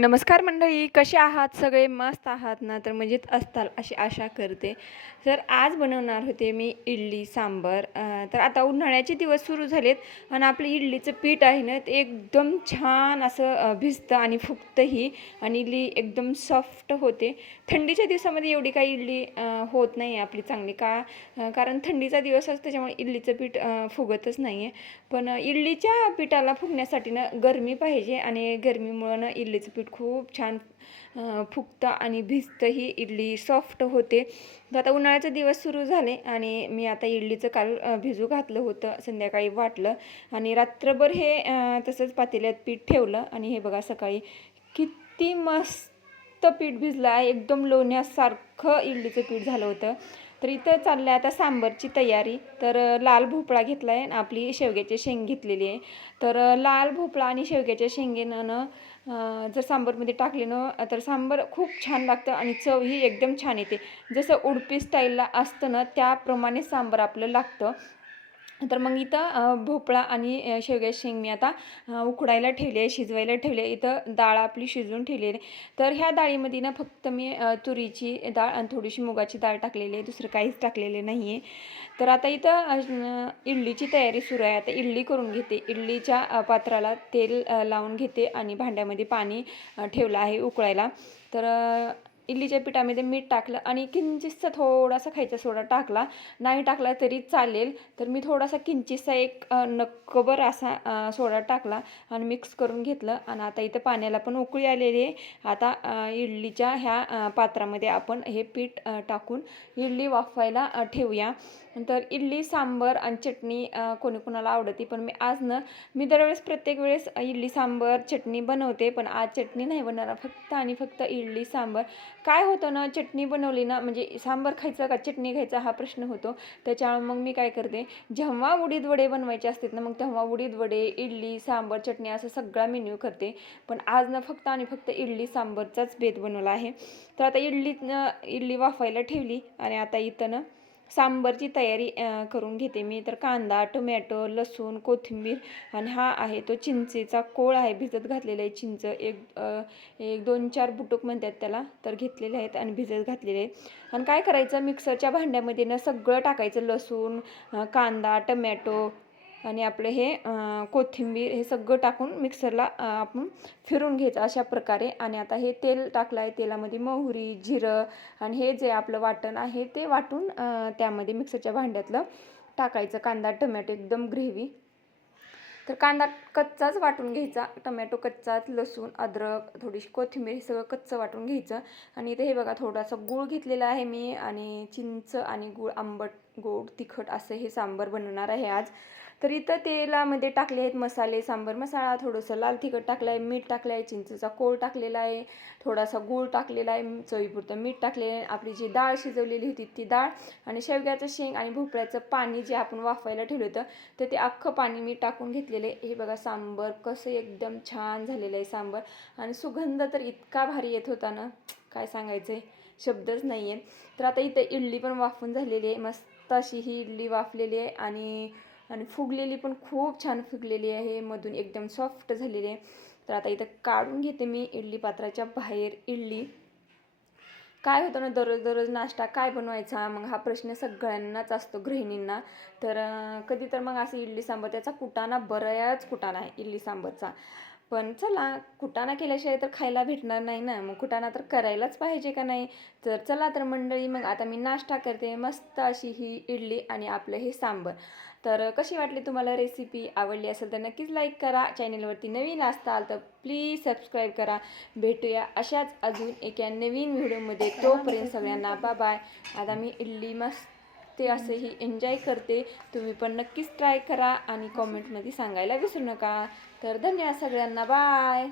नमस्कार मंडळी, कसे आहात? सगळे मस्त आहात ना? तर मजेत असताल अशी आशा करते. तर आज बनवणार होते मी इडली सांबर. तर आता उन्हाळ्याचे दिवस सुरू झालेत आणि आपलं इडलीचं पीठ आहे ना ते एकदम छान असं भिजतं आणि फुगतंही आणि इडली एकदम सॉफ्ट होते. थंडीच्या दिवसामध्ये एवढी काही इडली होत नाही आपली चांगली कारण थंडीचा दिवस असतो त्याच्यामुळे इडलीचं पीठ फुगतच नाही आहे. पण इडलीच्या पिठाला फुगण्यासाठी ना गरमी पाहिजे आणि गरमीमुळं ना इडलीचं पीठ खूप छान फुगतं आणि भिजतंही, इडली सॉफ्ट होते. तर आता उन्हाळ्याचे दिवस सुरू झाले आणि मी आता इडलीचं काल भिजू घातलं होतं, संध्याकाळी वाटलं आणि रात्रभर हे तसंच पातेल्यात पीठ ठेवलं आणि हे बघा सकाळी किती मस्त पीठ भिजलं आहे. एकदम लोण्यासारखं इडलीचं पीठ झालं होतं. तर इथं चाललं आहे आता सांबरची तयारी. तर लाल भोपळा घेतला आहे आणि आपली शेवग्याची शेंग घेतलेली आहे. तर लाल भोपळा आणि शेवग्याच्या शेंगेनं जर सांबरमध्ये टाकले ना तर सांबर खूप छान लागतं आणि चवही एकदम छान येते. जसं उडपी स्टाईलला असतं ना त्याप्रमाणे सांबर आपलं लागतं. तर मग इथं भोपळा आणि शेवग्याची शेंग मी आता उकडायला ठेवली आहे, शिजवायला ठेवली आहे. इथं डाळ आपली शिजवून ठेवली आहे. तर ह्या डाळीमध्ये ना फक्त मी तुरीची डाळ आणि थोडीशी मुगाची डाळ टाकलेली आहे, दुसरं काहीच टाकलेलं नाही आहे. तर आता इथं इडलीची तयारी सुरू आहे. आता इडली करून घेते. इडलीच्या पात्राला तेल लावून घेते आणि भांड्यामध्ये पाणी ठेवलं आहे उकळायला. तर इडलीच्या पिठामध्ये मीठ टाकलं आणि किंचितसा थोडासा खायचा सोडा टाकला. नाही टाकला तरी चालेल. तर मी थोडासा किंचितसा एक नक्कभर असा सोडा टाकला आणि मिक्स करून घेतलं आणि आता इथं पाण्याला पण उकळी आलेली आहे. आता इडलीच्या ह्या पात्रामध्ये आपण हे पीठ टाकून इडली वाफवायला ठेवूया. तर इडली सांबर आणि चटणी कोणी कोणाला आवडते, पण मी दरवेळेस प्रत्येक वेळेस इडली सांबर चटणी बनवते, पण आज चटणी नाही बनवणार, फक्त आणि फक्त इडली सांबर. काय होतं ना, चटणी बनवली ना म्हणजे सांबर खायचं का चटणी खायचा हा प्रश्न होतो. त्याच्यामुळे मग मी काय करते, जेव्हा उडीद वडे बनवायचे असतात ना मग तेव्हा उडीद वडे, इडली, सांबर, चटणी असं सगळा मेन्यू करते. पण आज ना फक्त आणि फक्त इडली सांबरचाच बेत बनवला आहे. तर आता इडली वाफायला ठेवली आणि आता इथं ना सांबरची तयारी करून घेते मी. तर कांदा, टोमॅटो, लसूण, कोथिंबीर आणि हा आहे तो चिंचेचा कोळ आहे, भिजत घातलेला आहे. चिंच एक 2-4 बुटुक म्हणतात त्याला, तर घेतलेले आहेत आणि भिजत घातलेले आहेत. आणि काय करायचं, मिक्सरच्या भांड्यामध्ये ना सगळं टाकायचं, लसूण, कांदा, टमॅटो आणि आपलं हे कोथिंबीर हे सगळं टाकून मिक्सरला आपण फिरून घ्यायचं अशा प्रकारे. आणि आता हे तेल टाकलं आहे, तेलामध्ये मोहरी, जिरं आणि हे जे आपलं वाटण आहे ते वाटून त्यामध्ये मिक्सरच्या भांड्यातलं टाकायचं. कांदा, टमॅटो एकदम ग्रेव्ही. तर कांदा कच्चाच वाटून घ्यायचा, टमॅटो कच्चाच, लसूण, अद्रक, थोडीशी कोथिंबीर हे सगळं कच्चं वाटून घ्यायचं. आणि इथे हे बघा थोडासा गूळ घेतलेला आहे मी आणि चिंच आणि गूळ, आंबट, गोड, तिखट असं हे सांबर बनवणार आहे आज. तर इथं तेलामध्ये टाकले आहेत मसाले, सांबर मसाला, थोडंसं लाल तिखट टाकलं आहे, मीठ टाकलं आहे, चिंचेचा कोळ टाकलेला आहे, थोडासा गूळ टाकलेला आहे, चवीपुरतं मीठ टाकले आहे, आपली जी डाळ शिजवलेली होती ती डाळ आणि शेवग्याचं शेंग आणि भोपळ्याचं पाणी जे आपण वाफायला ठेवलं होतं तर ते अख्खं पाणी मी टाकून घेतलेले. हे बघा सांबर कसं एकदम छान झालेलं आहे सांबर आणि सुगंध तर इतका भारी येत होता ना, काय सांगायचं आहे, शब्दच नाही आहेत. तर आता इथे इडली पण वाफून झालेली आहे, मस्त अशी ही इडली वाफलेली आहे आणि आणि फुगलेली पण खूप छान फुगलेली आहे, मधून एकदम सॉफ्ट झालेली आहे. तर आता इथं काढून घेते मी इडली पात्राच्या बाहेर इडली. काय होतं ना, दररोज दररोज नाश्ता काय बनवायचा मग हा प्रश्न सगळ्यांनाच असतो, गृहिणींना. तर कधी तर मग असं इडली सांबार, त्याचा कुटाणा बऱ्याच कुटाणा आहे इडली सांबारचा. पण चला, कुटाणा केल्याशिवाय तर खायला भेटणार नाही ना, मग कुटाणा तर करायलाच पाहिजे का नाही. तर चला तर मंडळी, मग आता मी नाश्ता करते मस्त अशी ही इडली आणि आपलं हे सांबर. तर कशी वाटली तुम्हाला रेसिपी? आवडली असेल तर नक्कीच लाईक करा. चॅनलवरती नवीन असताल तर प्लीज सबस्क्राईब करा. भेटूया अशाच अजून एका नवीन व्हिडिओमध्ये. तोपर्यंत सगळ्यांना बाय बाय. आता मी इडली मस्त ते असेही एन्जॉय करते. तुम्ही पण नक्कीच ट्राय करा आणि कॉमेंटमध्ये सांगायला विसरू नका. तर धन्यवाद सगळ्यांना, बाय.